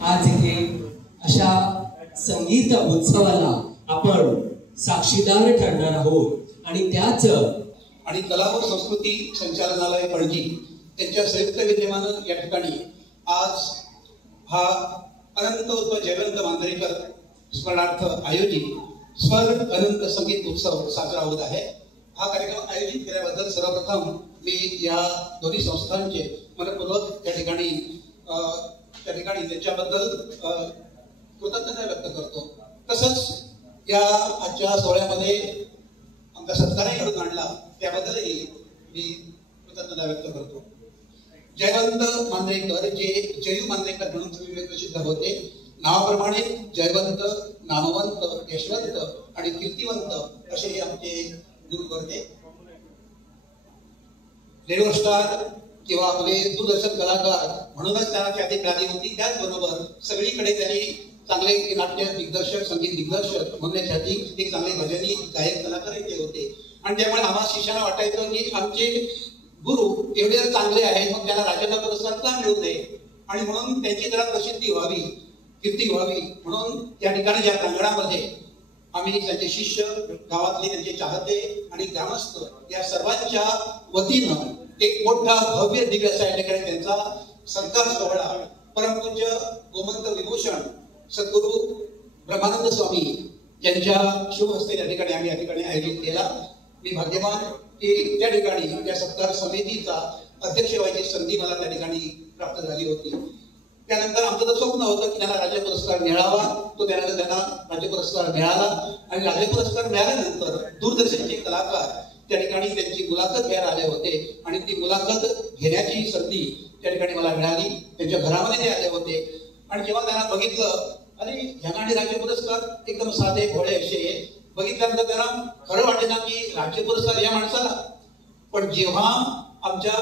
आज इथे अशा संगीत उत्सवाला आपण साक्षीदार ठरणार आहोत आणि त्याच आणि कला व संस्कृती संचालनालय पणजी यांच्या संयुक्त विद्यमानं या ठिकाणी आज हा अनंत उर्फ जयवंत मांजरेकर स्मरणार्थ आयोजित स्वर अनंत संगीत उत्सव साजरा होत आहे। हा कार्यक्रम आयोजित केल्याबद्दल सर्वप्रथम मी या दोन्ही संस्थांचे मनपूर्वक त्या ठिकाणी त्यांच्याबद्दल कृतज्ञता व्यक्त करतो। तसंच या आजच्या सोहळ्यामध्ये आमचा सत्कारही घडून आणला त्याबद्दलही मी कृतज्ञता व्यक्त करतो। जयवंत मांजरेकर जे जयू मांजरेकर म्हणून तुम्ही प्रसिद्ध होते, नावाप्रमाणे जयवंत, नामवंत, यशवंत आणि कीर्तिवंत असे हे आमचे गुरु होते। रेडिओ स्टार किंवा आपले दूरदर्शन कलाकार म्हणूनच त्यांना ख्याती मिळाली होती। त्याचबरोबर सगळीकडे त्यांनी चांगले नाट्य दिग्दर्शक, संगीत दिग्दर्शक म्हणण्यासाठी एक चांगले भजनी गायक कलाकारही ते होते। आणि त्यामुळे आम्हा शिष्यांना वाटायचं की आमचे गुरु एवढे चांगले आहेत, मग त्यांना राज्याचा पुरस्कार का मिळू नये आणि म्हणून त्यांची जरा प्रसिद्धी व्हावी, कीर्ती व्हावी म्हणून त्या ठिकाणी ज्या प्रांगणामध्ये आम्ही त्यांचे शिष्य, गावातले त्यांचे चाहते आणि ग्रामस्थ या सर्वांच्या वतीनं एक मोठा भव्य दिव्य असा या ठिकाणी त्यांचा सत्कार सोहळा परमपूज्य गोमंत विभूषण सद्गुरू ब्रह्मानंद स्वामी यांच्या शुभ हस्ते त्या ठिकाणी आम्ही या ठिकाणी आयोजित केला। मी भाग्यवान की त्या ठिकाणी त्या सत्कार समितीचा अध्यक्ष व्हायची संधी मला त्या ठिकाणी प्राप्त झाली होती। त्यानंतर आमचं तर स्वप्न होतं की त्यांना राज्य पुरस्कार मिळावा, तो त्यानंतर त्यांना राज्य पुरस्कार मिळाला आणि राज्य पुरस्कार मिळाल्यानंतर दूरदर्शनचे कलाकार त्या ठिकाणी त्यांची मुलाखत घ्यायला आले होते आणि ती मुलाखत घेण्याची संधी त्या ठिकाणी मला मिळाली। त्यांच्या घरामध्ये ते आले होते आणि जेव्हा त्यांना बघितलं, अरे ह्यांना राज्य पुरस्कार एकदम साधे भोळे असे बघितल्यानंतर त्यांना खरं वाटेना की राज्य पुरस्कार या माणसाला। पण जेव्हा आमच्या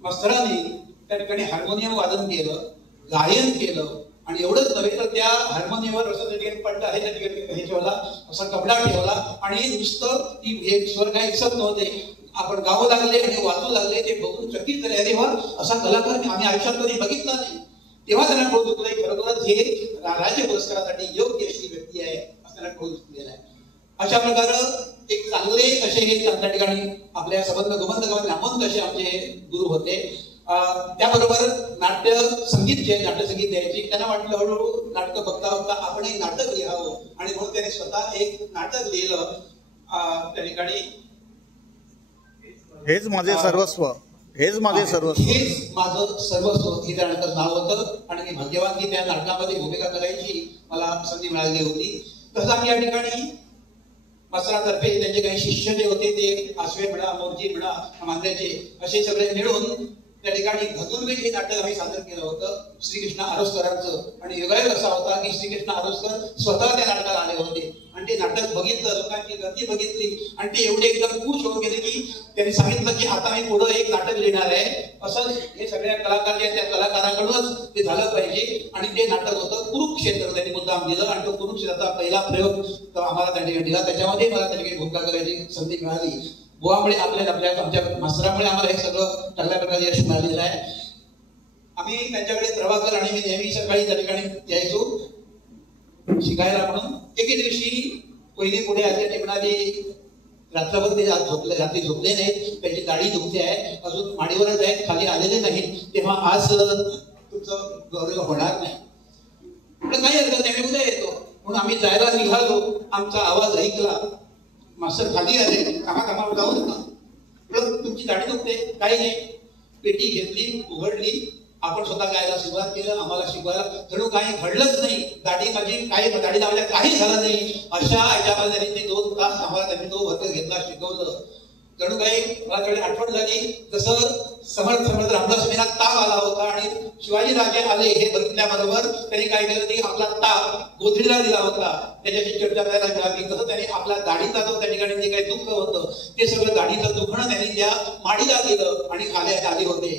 मास्तरांनी त्या ठिकाणी हार्मोनियम वादन केलं, गायन केलं आणि एवढंच नव्हे तर त्या हार्मोनियमवर असं त्या ठिकाणी पट्टा आहे, त्या ठिकाणी हे ठेवला, असा कपडा ठेवला आणि नुसतं ती हे स्वर काही दिसत नव्हते, आपण गावं लागले आणि वाजू लागले। ते बघून चकित झाले, अरे वा असा कलाकार आम्ही आयुष्यात कधी बघितला नाही। तेव्हा त्यांना कळून चुकलं खरोखरच हे राज्य पुरस्कारासाठी योग्य अशी व्यक्ती आहे असं त्यांना कळून चुकलेलं आहे। अशा प्रकारे एक चांगले असे हे त्या ठिकाणी आपल्या संबंध गोमंत गावात नामवंत असे आमचे गुरु होते। त्याबरोबर नाट्य संगीत जे नाट्य संगीत द्यायची, त्यांना वाटलं हळूहळू नाटक बघता बघता आपण एक नाटक लिहावं आणि म्हणून त्याने स्वतः एक नाटक लिहिलं त्या ठिकाणी, हेच माझे सर्वस्व, हेच माझे सर्वस्व, हेच माझं सर्वस्व हे त्या नाटकाचं नाव होतं आणि मी भाग्यवान की त्या नाटकामध्ये भूमिका करायची मला संधी मिळाली होती। तसं आम्ही या ठिकाणी मास्तरांतर्फे त्यांचे काही शिष्य जे होते ते आसवे म्हणा, मोर्जी म्हणा, मांद्याचे असे सगळे मिळून त्या ठिकाणी धनुर्वेद हे नाटक आम्ही सादर केलं होतं श्रीकृष्ण आरोस्करांचं। आणि योगायोग असा होता की श्रीकृष्ण आरोस्कर स्वतः त्या नाटकाला आले होते आणि ते नाटक बघितलं, लोकांची गर्दी बघितली आणि ते एवढे एकदम खुश होऊन गेले की त्यांनी सांगितलं की आता मी पुढे एक नाटक लिहिणार आहे। असं हे सगळ्या कलाकार जे त्या कलाकाराकडूनच ते झालं पाहिजे आणि ते नाटक होतं कुरुक्षेत्र। त्यांनी मुद्दाम दिलं आणि तो कुरुक्षेत्राचा पहिला प्रयोग आम्हाला त्या ठिकाणी दिला, त्याच्यामध्ये मला त्या ठिकाणी भूमिका करायची संधी मिळाली। बुवामुळे आपल्या आमच्या मास्तरामुळे आम्हाला हे सगळं चांगल्या प्रकारे यश मिळालेलं आहे। आम्ही त्यांच्याकडे प्रभाकर आणि मी नेहमी सकाळी त्या ठिकाणी यायचो शिकायला म्हणून। एके दिवशी पहिली पुढे आली आणि म्हणाली, रात्रभर ते रात्री झोपले नाही, त्याची दाढी दुखते आहे, अजून माडीवरच आहे, खाली आलेले नाही, तेव्हा आज तुमचं गौरव होणार नाही। म्हटलं काही हरकत नाही, मी उद्या येतो म्हणून आम्ही जायला निघालो। आमचा आवाज ऐकला, मास्तर खाली आले, कामावर जाऊ नका, तुमची दाढी दुखते, काही नाही। पेटी घेतली, उघडली, आपण स्वतः गायला सुरुवात केलं, आम्हाला शिकवायला जणू काही घडलंच नाही, दाढी माझी काही दाढी लावल्या काही झालं नाही। अशा याच्यामध्ये त्यांनी ते 2 तास आम्हाला त्यांनी तो वर्ग घेतला, शिकवलं। जणू काही मला त्यावेळी आठवण झाली जसं समर्थ रामदास ताप आला होता आणि शिवाजी राजे आले हे बघितल्याबरोबर त्यांनी काय केलं की आपला ताप गोधडीला दिला होता, त्याच्याशी चर्चा करायला मिळाली। तसं त्याने आपला दाढीचा जो त्या ठिकाणी जे काही दुःख होतं ते सगळं दाढीचं दुखणं त्यांनी त्या माडीला दिलं आणि खाली आले होते।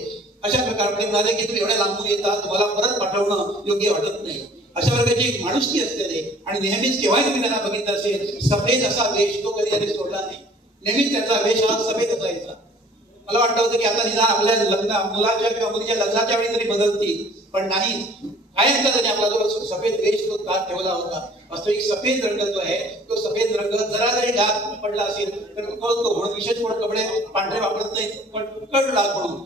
अशा प्रकारे म्हणाले की तुम्ही एवढ्या लांबून येता, तुम्हाला परत पाठवणं योग्य वाटत नाही। अशा प्रकारची एक माणुसकी असते आणि नेहमीच केव्हाही तुम्ही त्यांना बघितलं असेल सफेद असा वेश तो कधी त्यांनी सोडला नाही, नेहमीच त्याचा वेश हा सफेद असायचा। मला वाटतं होतं की आता निदान आपल्या मुलाच्या किंवा मुलीच्या लग्नाच्या वेळी तरी बदलतील, पण नाही। कायमचा त्यांनी आपला जो सफेद वेश तो दात ठेवला होता. वास्तविक सफेद रंग जो आहे तो सफेद रंग जरा जरी डाग पडला असेल तर कळतो, म्हणून विशेष कोण कपडे पांढरे वापरत नाही, पण कळला म्हणून.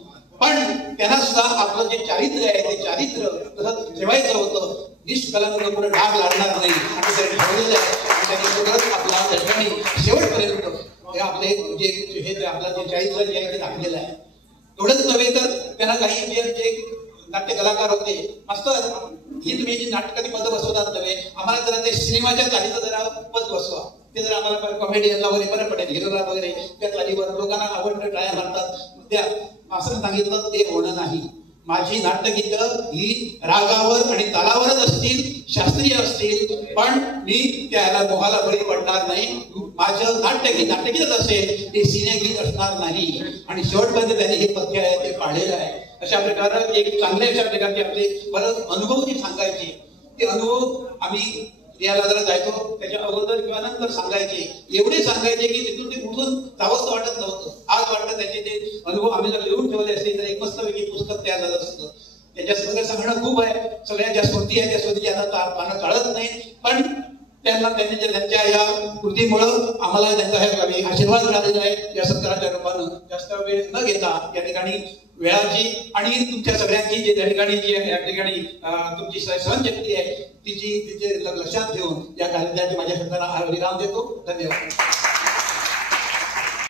पण त्यांना सुद्धा आपलं जे चारित्र्य आहे ते चारित्र्य तसं ठेवायचं होतं. निष्कलंक पुढे डाग लागणार नाही आणि त्यांनी ठेवलेलं आहे. आणि त्यांनी सगळं आपला त्या ठिकाणी शेवटपर्यंत आपले जे हे आपलं जे चारित्र्य जे आहे ते दाखलेलं आहे. एवढंच नव्हे तर त्यांना काही जे नाट्य कलाकार होते मास्तर, ही तुम्ही जी नाटकाची पद बसवतात नव्हे, आम्हाला जरा ते सिनेमाच्या चालीचं जरा पद बसवा, ते जर आम्हाला कॉमेडियनला वगैरे बरं पडेल, हिरोला वगैरे त्या चालीवर लोकांना आवडतं, टाळ्या मारतात त्या. असं सांगितलं ते होणं नाही. माझी नाट्यगीतं ही रागावर आणि तालावरच असतील, शास्त्रीय असतील, पण मी त्याला मोहाला बळी पडणार नाही. माझं नाट्यगीत असेल ते सिनेगीत असणार नाही. आणि शेवटपर्यंत त्यांनी हे पथ्य आहे ते पाळलेलं आहे. अशा प्रकारे एक चांगल्या अशा प्रकारचे आपले बरं अनुभव जे सांगायचे ते अनुभव आम्ही याला जरा जायचो त्याच्या अगोदर किंवा नंतर सांगायचे. एवढे सांगायचे की तिथून ते उठून जावंच वाटत नव्हतं. आज वाटतं त्याचे ते अनुभव आम्ही जर लिहून ठेवले असते तर एक मस्तपैकी पुस्तक तयार झालं असतं. त्याच्या सगळं सांगणं खूप आहे. सगळ्या ज्या स्मृती आहेत त्या स्मृती आता मला कळत नाही, पण त्यांनी त्यांच्या या कृतीमुळं आम्हाला त्यांचा आशीर्वाद मिळालेला आहे. या सत्राच्या रूपानं जास्त वेळ न घेता या ठिकाणी वेळाची आणि तुमच्या सगळ्यांची जे त्या ठिकाणी जी या ठिकाणी तुमची सहनशक्ती आहे तिचे लक्षात घेऊन या कार्यक्रमाची माझ्या शब्दाला विराम देतो. धन्यवाद.